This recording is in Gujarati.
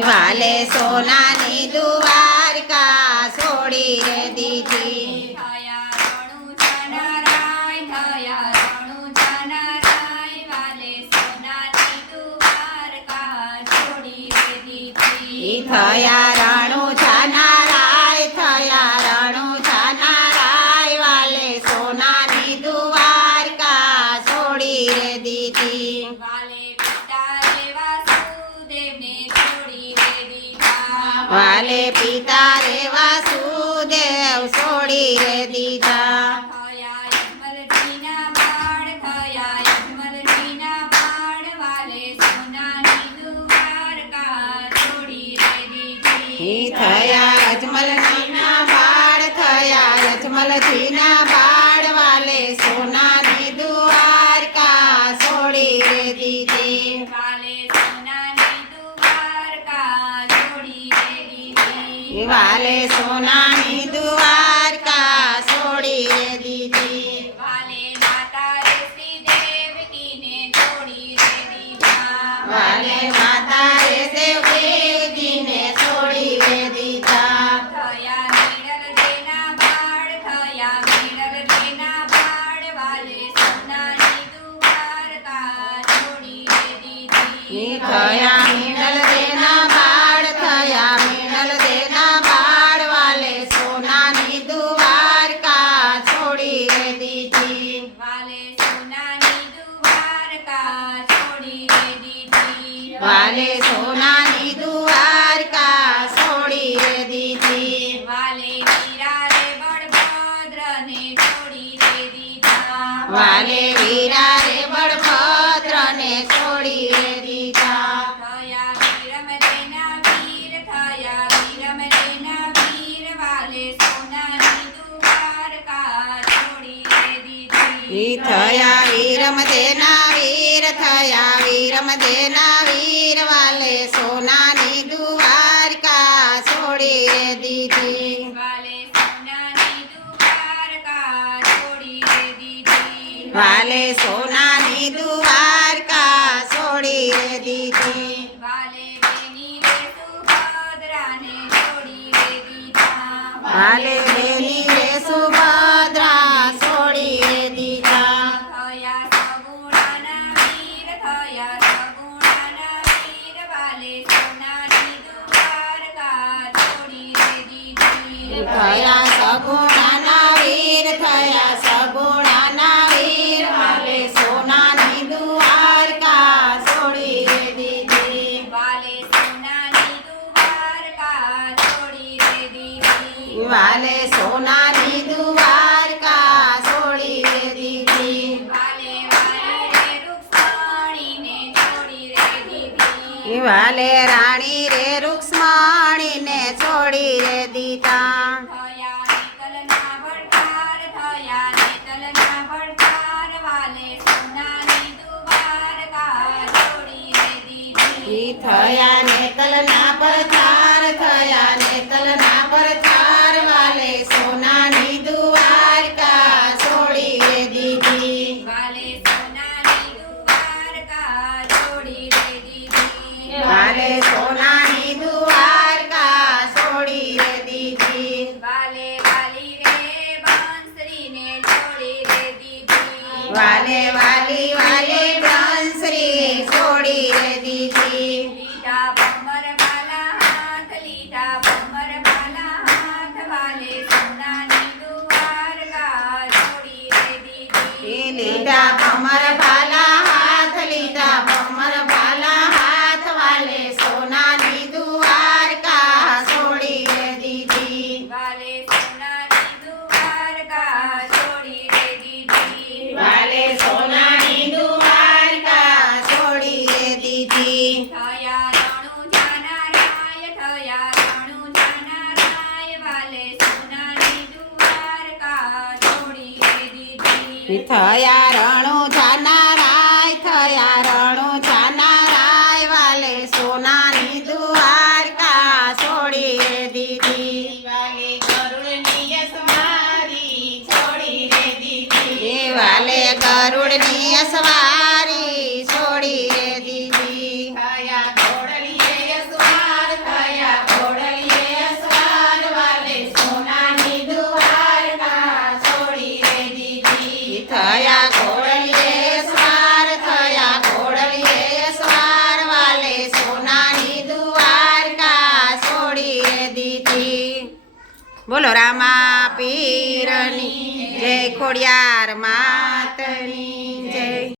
વાલે સોનાની દ્વારકા છોડી રે દીધી થયા રણુ છાનારાય થયા રણુ છાનારાય વાલે સોનાની દ્વારકા છોડી રે દીધી વાલે પિતા રે વાસુદેવ છોડી રે દીધા થયા અજમલજીના બાળ થયા અજમલજીના બાળ વાલે સોનાની દ્વારકા છોડી રે દીધી વાલે સોનાની દ્વારકા છોડી રે દીધી વાલે માતા રે શ્રી દેવકીને છોડી રે દીધા વાલે માતા રે દેવકીને છોડી રે દીધા થયા મેળલ દેના બાળ વાલે સોનાની દ્વારકા છોડી રે દીધી થયા મેળલ દેના બાળ વાલે સોનાની દ્વારકા છોડી રે દીધી વાલે સોનાની દ્વારકા છોડી રે દીધી વાલે સોનાની દ્વારકા છોડી રે દીધી વાલે વીરા રે બળભદ્રને છોડી રે દીધા વાલે વીરા રે બળભદ્રને છોડી રે દીધા થયા વીરમ દેના વીર વાલે સોનાની દ્વારકા છોડી રે દીધી થયા વીરમ દેના વીર થયા વીરમ દેના વીર વાલે સોનાની દ્વારકા છોડી રે દીધી વાલે સોનાની દ્વારકા છોડી રે દીધી વાલે સોનાની દ્વારકા છોડી રે દીધી વાલે બેની રે સુભદ્રાને છોડી રે દીધા વાલે બેની રે સુભદ્રા છોડી રે દીધા થયા સગુણાના વીર વાલે સોનાની દ્વારકા છોડી રે દીધી થયા સગુણાના વીર વાલે સોનાની દ્વારકા છોડી રે દીધી વાલે સોનાની દ્વારકા છોડી રે દીધી વાલે સોનાની દ્વારકા છોડી રે દીધી વાલે રાણી રે રૂક્ષ્મણીને છોડી રે દીધા થયા નેતલના ભડકાર વાલે સોનાની દ્વારકા છોડી રે દીધી થયા નેતલના ભડકાર વાલે સોનાની દ્વારકા છોડી રે દીધી વાલે સોનાની દ્વારકા છોડી રે દીધી વાલે સોનાની દ્વારકા છોડી રે દીધી વાલે વાલી રે બંસરીને છોડી રે દીધી વાલે બંસરી છોડી રે દીધી લીધા ભમર વાલા હાથ વાલે સોનાની દ્વારકા છોડી રે દીધી લીધા ભમર વાલા હાથ વાલે સોનાની દ્વારકા છોડી રે દીધી વાલે સોનાની દ્વારકા છોડી રે દીધી વાલે સોનાની દ્વારકા છોડી રે દીધી થયા રણુ છાનારાય વાલે સોનાની દ્વારકા છોડી રે દીધી થયા રણુ છાનારાય વાલે સોનાની દ્વારકા છોડી રે દીધી વાલે ગરુડની અસવારી છોડી રે દીધી વાલે ગરુડની અસવારી છોડી રે દીધી બોલો રામા પીરની જય, ખોડિયાર માતની જય.